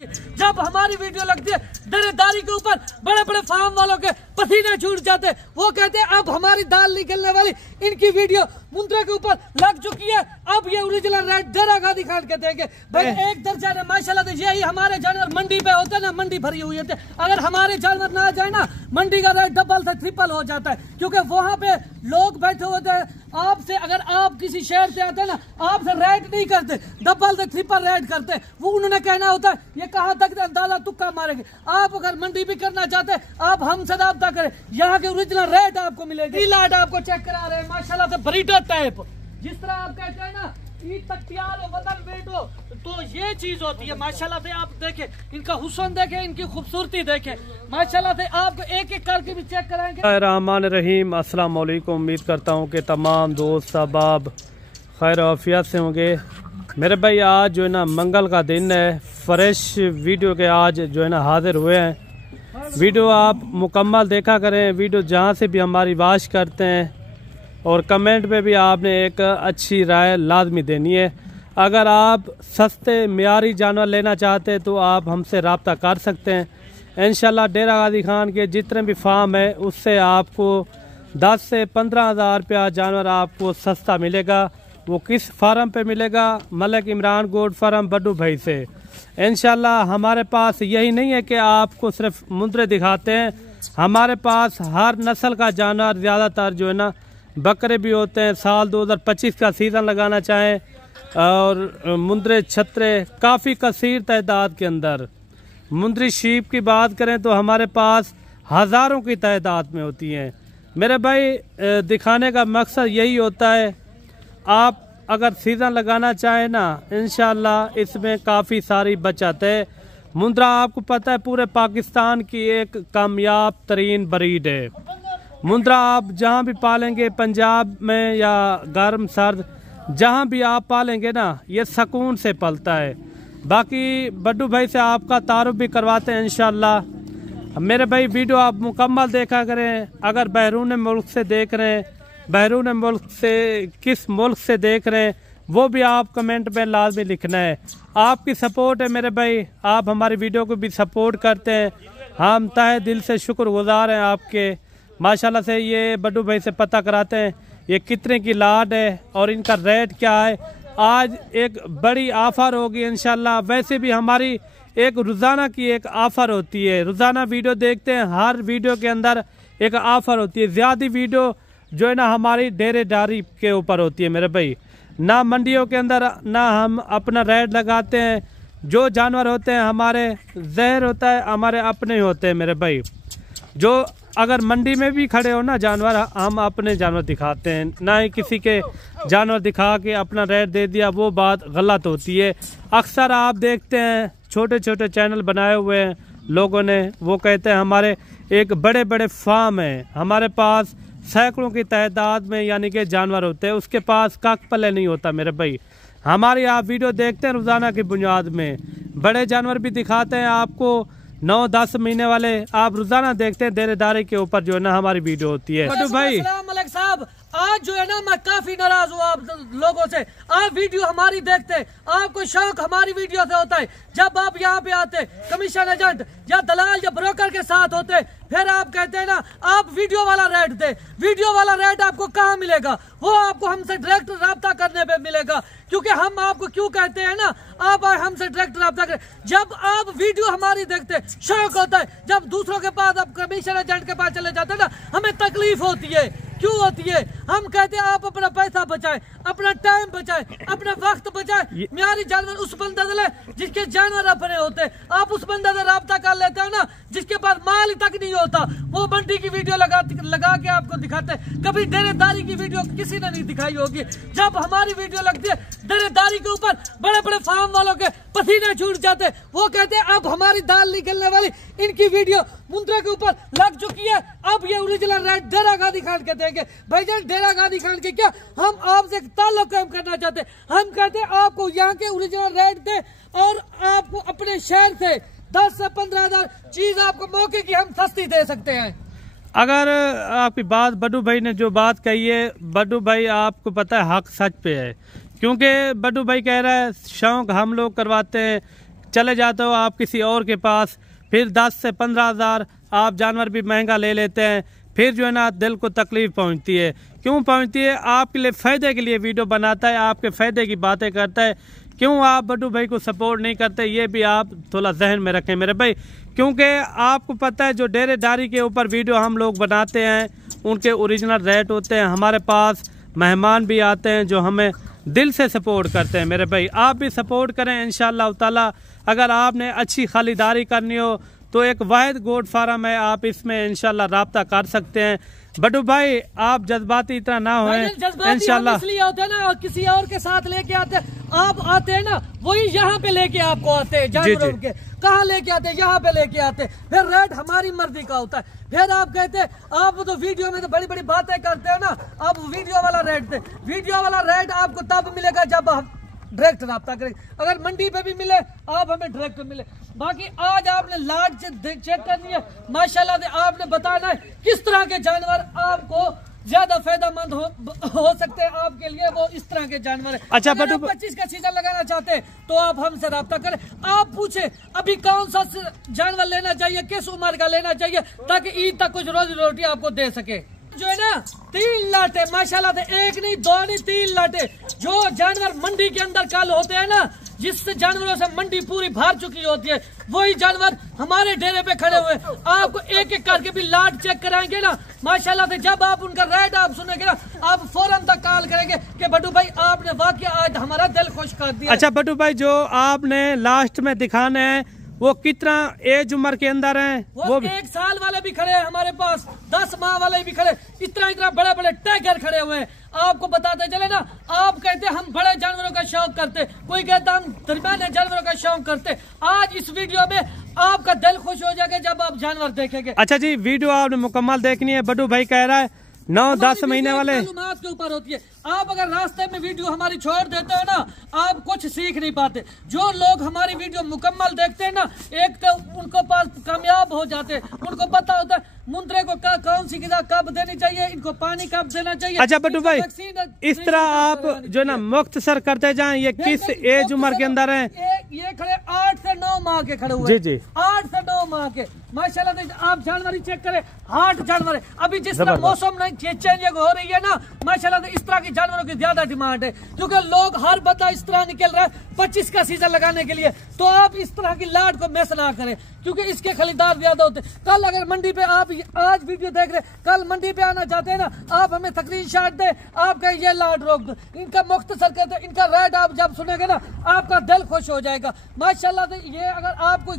जब हमारी वीडियो लगती है दरेदारी के ऊपर बड़े बड़े फार्म वालों के पसीने छूट जाते, वो कहते हैं अब हमारी दाल निकलने वाली इनकी वीडियो मुंद्रा के ऊपर लग चुकी है, अब ये ओरिजिनल रेट डेरा गादी खान के देंगे। भाई एक दर्जा है माशाल्लाह से, यही हमारे जानवर मंडी पे होते ना, मंडी भरी हुई होती है, अगर हमारे जानवर ना जाए ना मंडी का रेट डबल से ट्रिपल हो जाता है, क्योंकि वहाँ पे लोग बैठे होते हैं। आपसे अगर आप किसी शहर से आते हैं ना, आपसे रेट नहीं करते, डबल से ट्रिपल रेट करते, वो उन्होंने कहना होता है ये कहाँ तक अंदाजा तुक्का मारेंगे। आप अगर मंडी भी करना चाहते हैं आप हमसे राब्ता करें, यहाँ के ओरिजिनल रेट आपको मिलेगी। लाट आपको चेक करा रहे हैं माशाल्लाह से ब्रीडर टाइप, जिस तरह आप कहते हैं ना ईद तक तैयार हो वतन वेट हो, तो ये चीज होती है माशाल्लाह से। आप देखें इनका हुस्न, देखें इनकी खूबसूरती, देखें माशाल्लाह से। आपको एक एक करके भी चेक कराएंगे। रहमान रहीम, अस्सलाम वालेकुम। उम्मीद करता हूँ कि तमाम दोस्त अहबाब खैर आफियत से होंगे। मेरे भाई आज जो है ना मंगल का दिन है, फ्रेश वीडियो के आज जो है ना हाजिर हुए हैं। वीडियो आप मुकम्मल देखा करें, वीडियो जहाँ से भी हमारी वाच करते हैं, और कमेंट पे भी आपने एक अच्छी राय लाजमी देनी है। अगर आप सस्ते मियारी जानवर लेना चाहते हैं तो आप हमसे रब्ता कर सकते हैं। इंशाल्लाह डेरा गादी खान के जितने भी फार्म है उससे आपको 10 से 15 हज़ार रुपया जानवर आपको सस्ता मिलेगा। वो किस फार्म पे मिलेगा? मलिक इमरान गोट फार्म बड्डू भाई से। इंशाल्लाह हमारे पास यही नहीं है कि आपको सिर्फ मुंद्रे दिखाते हैं, हमारे पास हर नस्ल का जानवर, ज़्यादातर जो है ना बकरे भी होते हैं। साल 2025 का सीज़न लगाना चाहें और मुंद्रे छतरे काफ़ी कसीर तादाद के अंदर। मुंद्री शीप की बात करें तो हमारे पास हज़ारों की तादाद में होती हैं। मेरे भाई दिखाने का मकसद यही होता है, आप अगर सीज़न लगाना चाहें ना इंशाल्लाह इसमें काफ़ी सारी बचत है। मुंद्रा आपको पता है पूरे पाकिस्तान की एक कामयाब तरीन ब्रीड है। मुंद्रा आप जहाँ भी पालेंगे, पंजाब में या गर्म सर्द जहाँ भी आप पालेंगे ना, ये सुकून से पलता है। बाकी बड्डू भाई से आपका तारुफ भी करवाते हैं इंशाल्लाह। मेरे भाई वीडियो आप मुकम्मल देखा करें। अगर बैरून मुल्क से देख रहे हैं, बैरून मुल्क से किस मुल्क से देख रहे हैं वो भी आप कमेंट में लाजमी लिखना है। आपकी सपोर्ट है मेरे भाई, आप हमारी वीडियो को भी सपोर्ट करते हैं, हम तहे दिल से शुक्रगुजार हैं आपके। माशाल्लाह से ये बड्डू भाई से पता कराते हैं ये कितने की लाट है और इनका रेट क्या है। आज एक बड़ी ऑफ़र होगी इंशाल्लाह। वैसे भी हमारी एक रोज़ाना की एक ऑफ़र होती है, रोज़ाना वीडियो देखते हैं, हर वीडियो के अंदर एक ऑफ़र होती है। ज़्यादा वीडियो जो है ना हमारी डेरेदारी के ऊपर होती है मेरे भाई, ना मंडियों के अंदर ना हम अपना रेट लगाते हैं। जो जानवर होते हैं हमारे जहर होता है, हमारे अपने होते हैं मेरे भाई। जो अगर मंडी में भी खड़े हो ना जानवर, हम अपने जानवर दिखाते हैं, ना ही किसी के जानवर दिखा के अपना रेट दे दिया, वो बात गलत होती है। अक्सर आप देखते हैं छोटे छोटे चैनल बनाए हुए हैं लोगों ने, वो कहते हैं हमारे एक बड़े बड़े फार्म हैं, हमारे पास सैकड़ों की तादाद में यानी कि जानवर होते हैं, उसके पास काक पल्ले नहीं होता मेरे भाई। हमारी आप वीडियो देखते हैं रोज़ाना की बुनियाद में, बड़े जानवर भी दिखाते हैं आपको, 9-10 महीने वाले आप रोजाना देखते हैं। देरेदारी के ऊपर जो है ना हमारी वीडियो होती है। भाई मलिक साहब आज जो है ना मैं काफी नाराज हूँ आप लोगों से। आप वीडियो हमारी देखते हैं, आपको शौक हमारी वीडियो से होता है। जब आप यहाँ पे आते कमीशन एजेंट या दलाल या ब्रोकर के साथ होते, फिर आप कहते हैं ना आप वीडियो वाला रेट दे। वीडियो वाला रेट आपको कहाँ मिलेगा? वो आपको हमसे डायरेक्ट रब्ता करने पे मिलेगा। क्योंकि हम आपको क्यों कहते हैं ना आप हमसे डायरेक्ट रब्ता करें, जब आप वीडियो हमारी देखते शौक होता है। जब दूसरों के पास आप कमीशन एजेंट के पास चले जाते हैं ना हमें तकलीफ होती है। क्यों होती है? हम कहते हैं आप अपना पैसा बचाएं, अपना टाइम बचाएं, अपना वक्त बचाएं। मियारी जानवर उस बंदे से ले जिसके जानवर अपने होते हैं। आप उस बंदे से रब्ता कर लेते हो ना जिसके पास माल तक नहीं होता, वो मंडी की वीडियो लगा के आपको दिखाते हैं। कभी डेरेदारी की वीडियो किसी ने नहीं दिखाई होगी। जब हमारी वीडियो लगती है डेरेदारी के ऊपर बड़े बड़े फार्म वालों के पसीने छूट जाते, वो कहते हैं अब हमारी दाल निकलने वाली इनकी वीडियो मुंद्रा के ऊपर लग चुकी है, अब ये ओरिजिनल रेट डेरा गादी खान के देंगे। भाईजान डेरा गादी खान के क्या हम आपसे ताल्लुक कायम करना चाहते हैं। हम कहते हैं आपको यहाँ के ओरिजिनल रेट दे और आपको अपने शहर से 10 से 15 हज़ार चीज आपको मौके की हम सस्ती दे सकते हैं। अगर आपकी बात बड्डू भाई ने जो बात कही है, बड्डू भाई आपको पता है हक सच पे है, क्योंकि बड्डू भाई कह रहा है शौक हम लोग करवाते हैं, चले जाते हो आप किसी और के पास, फिर 10 से 15 हज़ार आप जानवर भी महंगा ले लेते हैं, फिर जो है ना दिल को तकलीफ पहुंचती है। क्यों पहुंचती है? आपके लिए फ़ायदे के लिए वीडियो बनाता है, आपके फ़ायदे की बातें करता है। क्यों आप बड्डू भाई को सपोर्ट नहीं करते, ये भी आप थोड़ा जहन में रखें मेरे भाई। क्योंकि आपको पता है जो डेरेदारी के ऊपर वीडियो हम लोग बनाते हैं उनके ओरिजिनल रेट होते हैं। हमारे पास मेहमान भी आते हैं जो हमें दिल से सपोर्ट करते हैं मेरे भाई। आप भी सपोर्ट करें इंशाअल्लाह ताला। अगर आपने अच्छी खरीदारी करनी हो तो एक वाहिद गोट फार्म है, आप इसमें इंशाल्लाह राब्ता कर सकते हैं। बड्डू भाई आप जज्बाती इतना ना होए इंशाल्लाह। इसलिए होते हैं ना, किसी और के साथ लेके आते हैं, आप आते हैं ना वही यहाँ पे लेके आपको आते हैं जानवरों के। कहाँ लेके आते हैं? यहाँ पे लेके आते हैं। फिर रेट हमारी मर्जी का होता है। फिर आप कहते हैं, आप तो वीडियो में तो बड़ी बड़ी बातें करते हैं ना, आप वीडियो वाला रेट दे। वीडियो वाला रेट आपको तब मिलेगा जब हम डायरेक्ट राब्ता करेंगे। अगर मंडी पे भी मिले आप हमें डायरेक्ट मिले। बाकी आज आपने लाट चेक करनी है माशाल्लाह से, आपने बताना है किस तरह के जानवर आपको ज्यादा फायदेमंद हो सकते हैं आपके लिए, वो इस तरह के जानवर है। अच्छा, अगर आप 25 का सीजन लगाना चाहते हैं तो आप हमसे राब्ता करें। आप पूछे अभी कौन सा जानवर लेना चाहिए, किस उम्र का लेना चाहिए, ताकि ईद तक कुछ रोजी रोटी आपको दे सके। जो है ना 3 लाटे माशाल्लाह से, एक नहीं 2 नहीं 3 लाटे। जो जानवर मंडी के अंदर कल होते हैं ना, जिससे जानवरों से मंडी पूरी भर चुकी होती है, वही जानवर हमारे डेरे पे खड़े हुए। आपको एक एक करके भी लाट चेक कराएंगे ना माशाल्लाह से। जब आप उनका रेट आप सुनेंगे ना, आप फौरन तक कॉल करेंगे कि बड्डू भाई आपने वाकई आज हमारा दिल खुश कर दिया। अच्छा बड्डू भाई, जो आपने लास्ट में दिखाने हैं वो कितना एज उम्र के अंदर हैं? वो 1 साल वाले भी खड़े हैं हमारे पास, 10 माह वाले भी खड़े, इतना बड़े बड़े टाइगर खड़े हुए हैं। आपको बताते चले ना, आप कहते हम बड़े जानवरों का शौक करते, कोई कहता हम दरमियाने जानवरों का शौक करते। आज इस वीडियो में आपका दिल खुश हो जाएगा जब आप जानवर देखेंगे। अच्छा जी, वीडियो आपने मुकम्मल देखनी है। बड्डू भाई कह रहा है 9-10 महीने वाले मालूमात के ऊपर होती है। आप अगर रास्ते में वीडियो हमारी छोड़ देते हो ना, आप कुछ सीख नहीं पाते। जो लोग हमारी वीडियो मुकम्मल देखते हैं ना, एक तो उनको पास कामयाब हो जाते हैं, उनको पता होता है मुंद्रे को कौन सी ग़िज़ा कब देनी चाहिए, इनको पानी कब देना चाहिए। अच्छा बड्डू भाई, इस तरह आप जो ना मुख्तसर करते जाएं, ये किस एज उम्र के अंदर हैं? ये खड़े 8 से 9 माह के खड़े हुए। जी जी, 8 से 9 माह के माशाल्लाह। आप जानवर ही चेक करें, 8 जानवर है। अभी जिस तरह मौसम चेंजिंग हो रही है ना माशाल्लाह, इस तरह की जानवरों की ज्यादा डिमांड है, क्योंकि लोग हर बंदा इस तरह निकल रहा है 25 का सीजन लगाने के लिए। तो आप इस तरह की लाट को मिस ना करें, क्योंकि इसके खरीदार ज्यादा होते हैं। कल अगर मंडी पे आप आज वीडियो देख रहे, कल मंडी पे आना चाहते हैं ना, आप हमें तकरीर शाट दे, आप कहें ये लाट रोक दो, इनका मुख्तसर करते, इनका रेट आप जब सुनेंगे ना आपका दिल खुश हो जाएगा माशाल्लाह से। ये अगर आपको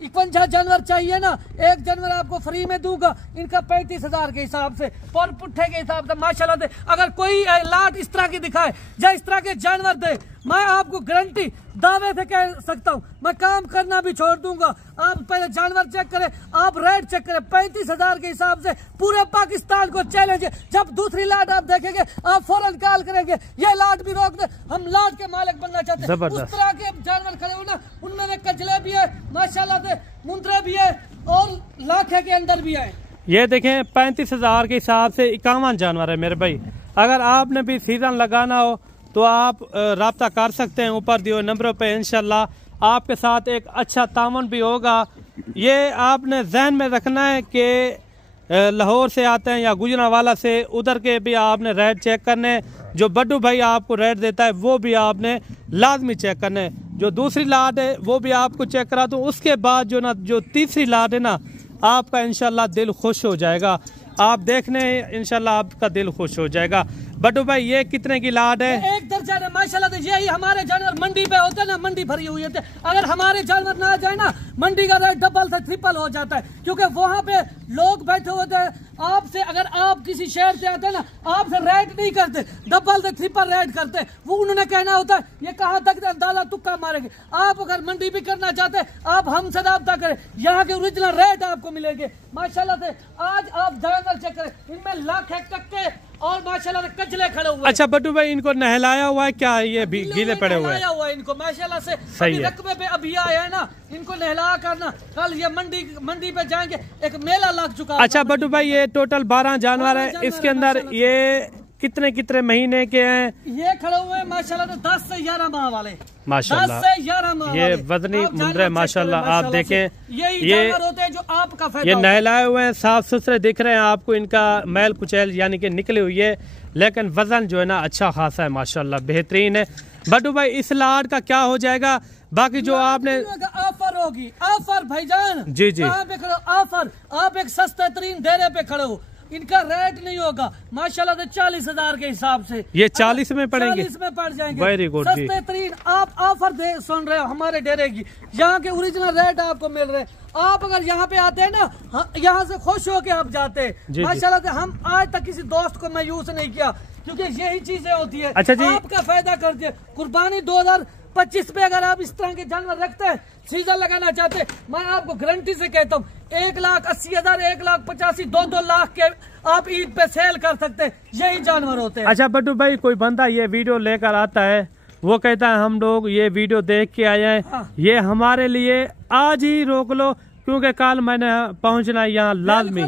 51 जानवर चाहिए ना, एक जानवर आपको फ्री में दूंगा, इनका 35,000 के हिसाब से पर पुट्ठे के हिसाब से माशाल्लाह से। अगर कोई लाट इस तरह की दिखाए या इस तरह के जानवर दे, मैं आपको गारंटी दावे से कह सकता हूँ, मैं काम करना भी छोड़ दूंगा। आप पहले जानवर चेक करें, आप रेट चेक करें, 35,000 के हिसाब से पूरे पाकिस्तान को चैलेंज है। जब दूसरी लाट आप देखेंगे आप फौरन कॉल करेंगे, ये लाट भी रोक दे, हम लाट के मालिक बनना चाहते हैं। उस तरह के जानवर खड़े हो ना, उनमें से कचले भी है माशाल्लाह से, मुंद्रे भी है और लाखे के अंदर भी है। ये देखें 35,000 के हिसाब से 51 जानवर है मेरे भाई। अगर आपने भी सीजन लगाना हो तो आप राब्ता कर सकते हैं ऊपर दिए नंबरों पे। इंशाल्लाह आपके साथ एक अच्छा तामन भी होगा। ये आपने जहन में रखना है कि लाहौर से आते हैं या गुजरांवाला से, उधर के भी आपने रेट चेक करने। जो बड्डू भाई आपको रेट देता है वो भी आपने लाजमी चेक करने। जो दूसरी लाट है वो भी आपको चेक करा दूँ, उसके बाद जो तीसरी लाट है ना, आपका इंशाल्लाह दिल खुश हो जाएगा। आप देखने इंशाल्लाह आपका दिल खुश हो जाएगा। बड्डू भाई ये कितने की लाट है? 1 दर्जन है माशाल्लाह। यही हमारे जानवर मंडी पे होते हैं ना, मंडी भरी हुई होती है। अगर हमारे जानवर ना जाए ना, मंडी का रेट डबल से ट्रिपल हो जाता है, क्योंकि वहाँ पे लोग बैठे होते हैं। आपसे अगर आप किसी शहर से आते हैं ना, आपसे रेट नहीं करते, डबल से ट्रिपल रेट करते। वो उन्होंने कहना होता है ये कहाँ तक अंदाजा तुक्का मारेंगे। आप अगर मंडी भी करना चाहते हैं, आप हमसे राब्ता करें, यहाँ के ओरिजिनल रेट आपको मिलेंगे माशाल्लाह से। आज आप जानवर चेक करें, इनमें लाख टक्के और माशाल्लाह से कचले खड़े हुए। अच्छा बड्डू भाई, इनको नहलाया हुआ है क्या? ये भी गीले पड़े हुए हैं? हुआ है इनको माशाल्लाह से। सही है। रकबे पे अभी आए हैं ना, इनको नहला करना, कल ये मंडी पे जाएंगे, एक मेला लग चुका है। अच्छा बड्डू भाई, ये टोटल 12 जानवर है, इसके अंदर ये कितने कितने महीने के हैं? ये खड़े हुए हैं माशाल्लाह 10 से 11 माह वाले, माशाल्लाह 10 से 11 माह ये वाले। वजनी मुंद्रे माशाल्लाह आप देखें, यही ये जानवर होते हैं जो आपका फायदा ये होता है। नहलाए हुए हैं, साफ सुथरे दिख रहे हैं आपको, इनका मैल कुचैल यानी कि निकली हुई है, लेकिन वजन जो है ना अच्छा खासा है माशाल्लाह, बेहतरीन है। बटू भाई इस लाट का क्या हो जाएगा? बाकी जो आपने ऑफर होगी, ऑफर भाईजान, जी जी कहाँ पे खड़े हो? ऑफर, आप एक सस्ते तरीन डेरे पे खड़े हो, इनका रेट नहीं होगा माशाल्लाह से 40,000 के हिसाब से, ये 40 में पड़ेंगे, 40 में पड़ जाएंगे। वेरी गुड जी। सस्ते तरीन आप ऑफर दे सुन रहे हो हमारे डेरे की, यहाँ के ओरिजिनल रेट आपको मिल रहे हैं। आप अगर यहाँ पे आते हैं ना, यहाँ से खुश होके आप जाते हैं माशाल्लाह से। हम आज तक किसी दोस्त को मायूस नहीं किया, क्योंकि यही चीजें होती है। अच्छा जी, आपका फायदा करती है। कुर्बानी 2025 पे अगर आप इस तरह के जानवर रखते हैं, सीजन लगाना चाहते हैं, मैं आपको गारंटी से कहता हूँ 1,80,000, 1,85,000, 2-2 लाख के आप ईद पे सेल कर सकते हैं। यही जानवर होते हैं। अच्छा बट्टू भाई, कोई बंदा ये वीडियो लेकर आता है, वो कहता है हम लोग ये वीडियो देख के आए हैं, हाँ। ये हमारे लिए आज ही रोक लो, क्योंकि कल मैंने पहुंचना है यहाँ लाजमी,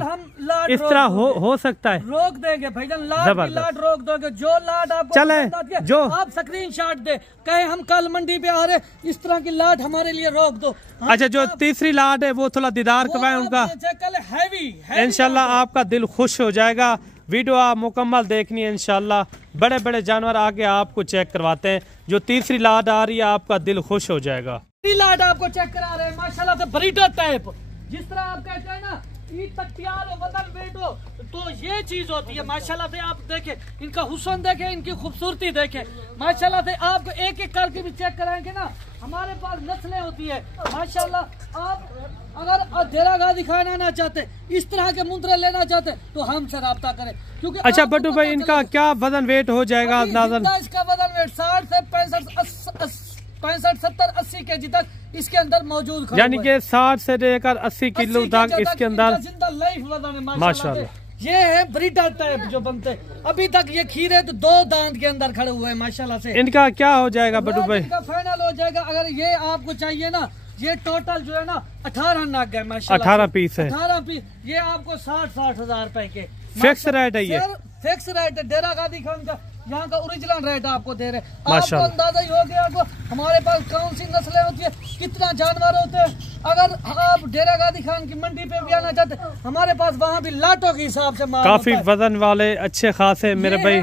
इस तरह हो सकता है? रोक देंगे भाईजान, लाट रोक दोगे। जो लाट आपको चले, जो आप स्क्रीनशॉट दे, कहे हम कल मंडी पे आ रहे, इस तरह की लाट हमारे लिए रोक दो। अच्छा, जो तीसरी लाट है वो थोड़ा दीदार करवाएं उनका, कल हैवी इंशाल्लाह आपका दिल खुश हो जाएगा। वीडियो आप मुकम्मल देखनी है इंशाल्लाह, बड़े बड़े जानवर आके आपको चेक करवाते हैं। जो तीसरी लाट आ रही है आपका दिल खुश हो जाएगा। लाट आपको चेक करा रहे हैं माशाल्लाह से, ब्रीडर टाइप, जिस तरह आप कहते हैं ना ईद तक तैयार हो, वजन वेट हो, तो ये चीज होती है माशाल्लाह से। आप देखें इनका हुस्न, देखें इनकी खूबसूरती, देखें माशाल्लाह से। आपको एक एक करके भी चेक कराएंगे ना, हमारे पास नस्लें होती है माशाल्लाह। आप अगर डेरागाह दिखाना ना चाहते, इस तरह के मुंद्रे लेना चाहते, तो हमसे राब्ता करें, क्योंकि अच्छा बट्टू भाई, इनका क्या वजन वेट हो जाएगा अंदाजन? इसका वजन वेट 60 से 65, 70, 80 केजी तक इसके अंदर मौजूद, यानी कि 60 से लेकर 80 किलो तक इसके अंदर जिंदा लाइफ वजन है माशाल्लाह। ये है ब्रीडर टाइप जो बनते, अभी तक ये खीरे तो 2 दांत के अंदर खड़े हुए हैं माशाल्लाह से। इनका क्या हो जाएगा बट्टू भाई? इनका फाइनल हो जाएगा, अगर ये आपको चाहिए ना, ये टोटल जो है ना 18 नग है माशाल्लाह, 18 पीस है, 18 पीस। ये आपको 60 हजार रुपए के फिक्स रेट है, ये फिक्स रेट है। डेरागादी खान का यहाँ का ओरिजिनल रेट आपको दे रहे हैं। आपको माशाल्लाह अंदाजा ही हो गया आपको हमारे पास कौन सी नस्लें होती है, कितना जानवर होते हैं। अगर आप डेरागादी खान की मंडी पे भी आना चाहते हैं, हमारे पास वहाँ भी लाटों के हिसाब से माल काफी होता है। वजन वाले अच्छे खासे मेरे भाई।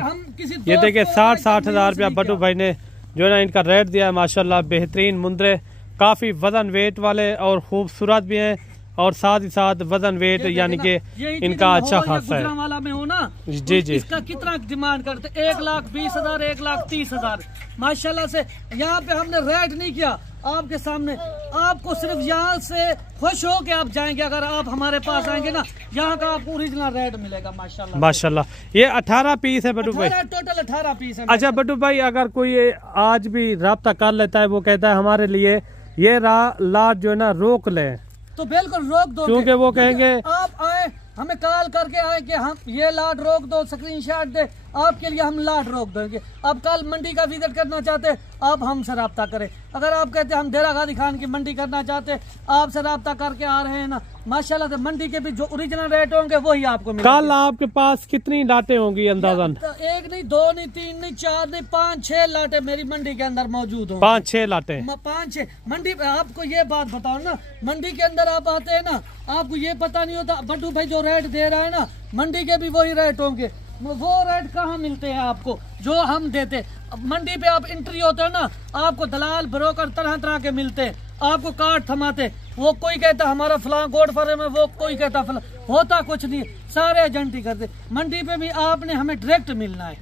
ये देखिए 60 हजार रुपया बट्टू भाई ने जो है ना इनका रेट दिया है माशाल्लाह। बेहतरीन मुंद्रे, काफी वजन वेट वाले और खूबसूरत भी हैं, और साथ ही साथ वजन वेट यानी कि इनका अच्छा खासा है। वाला में हो ना, जी जी, इसका कितना डिमांड करते? 1,20,000, 1,30,000 माशाल्लाह से। यहाँ पे हमने रेट नहीं किया आपके सामने, आपको सिर्फ यहाँ से खुश हो के आप जाएंगे। अगर आप हमारे पास आएंगे ना, यहाँ का आपको ओरिजिनल रेट मिलेगा माशाल्लाह माशाल्लाह। ये 18 पीस है बट्टू भाई, टोटल 18 पीस है। अच्छा बट्टू भाई, अगर कोई आज भी राब्ता कर लेता है, वो कहता है हमारे लिए ये लाट जो है ना रोक ले, तो बिल्कुल रोक दो, क्योंकि वो कहेंगे आप आए हमें कॉल करके आए कि हम ये लाट रोक दो, स्क्रीनशॉट दे, आपके लिए हम लाट रोक देंगे। आप कल मंडी का विजिट करना चाहते, आप हमसे रब्ता करें। अगर आप कहते हम डेरागादी खान की मंडी करना चाहते, आपसे रब्ता करके आ रहे हैं ना, माशाल्लाह से मंडी के भी जो ओरिजिनल रेट होंगे वही आपको मिलेंगे। कल आपके पास कितनी लाटें होंगी अंदाजन? 1 नहीं, 2 नहीं, 3 नहीं, 4 नहीं, 5-6 लाटें मेरी मंडी के अंदर मौजूद होंगी। 5-6 लाटें, 5-6 मंडी पे। आपको ये बात बताओ ना, मंडी के अंदर आप आते हैं ना, आपको ये पता नहीं होता बट्टू भाई जो रेट दे रहा है ना, मंडी के भी वही रेट होंगे। वो रेट कहाँ मिलते हैं आपको जो हम देते? मंडी पे आप एंट्री होते हैं ना, आपको दलाल ब्रोकर तरह तरह के मिलते हैं, आपको कार्ड थमाते। वो कोई कहता हमारा फलां गोड फर्म है, वो कोई कहता फलां, होता कुछ नहीं, सारे एजेंट ही करते। मंडी पे भी आपने हमें डायरेक्ट मिलना है,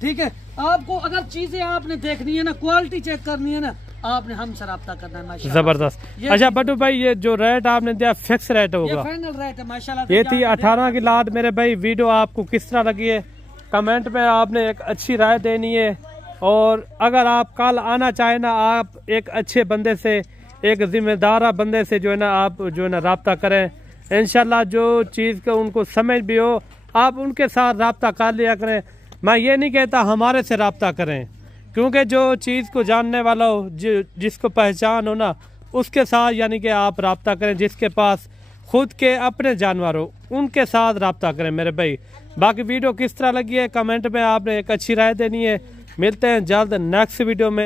ठीक है? आपको अगर चीजें आपने देखनी है ना, क्वालिटी चेक करनी है ना, आपने हमसे रब्ता करना है माशाल्लाह। जबरदस्त। अच्छा बट्टू भाई, ये जो रेट आपने दिया फिक्स रेट होगा? ये फाइनल रेट है माशाल्लाह। ये थी 18 की लाट मेरे भाई। वीडियो आपको किस तरह लगी है कमेंट में आपने एक अच्छी राय देनी है, और अगर आप कल आना चाहे ना, आप एक अच्छे बंदे से, एक जिम्मेदार बंदे से जो है ना आप जो है ना रब्ता करें। इंशाल्लाह जो चीज़ का उनको समझ भी हो, आप उनके साथ रब्ता कर लिया करें। मैं ये नहीं कहता हमारे से रब्ता करें, क्योंकि जो चीज़ को जानने वाला हो, जिसको पहचान हो ना, उसके साथ यानी कि आप रब्ता करें। जिसके पास खुद के अपने जानवर हो, उनके साथ रब्ता करें मेरे भाई। बाकी वीडियो किस तरह लगी है कमेंट में आपने एक अच्छी राय देनी है। मिलते हैं जल्द नेक्स्ट वीडियो में।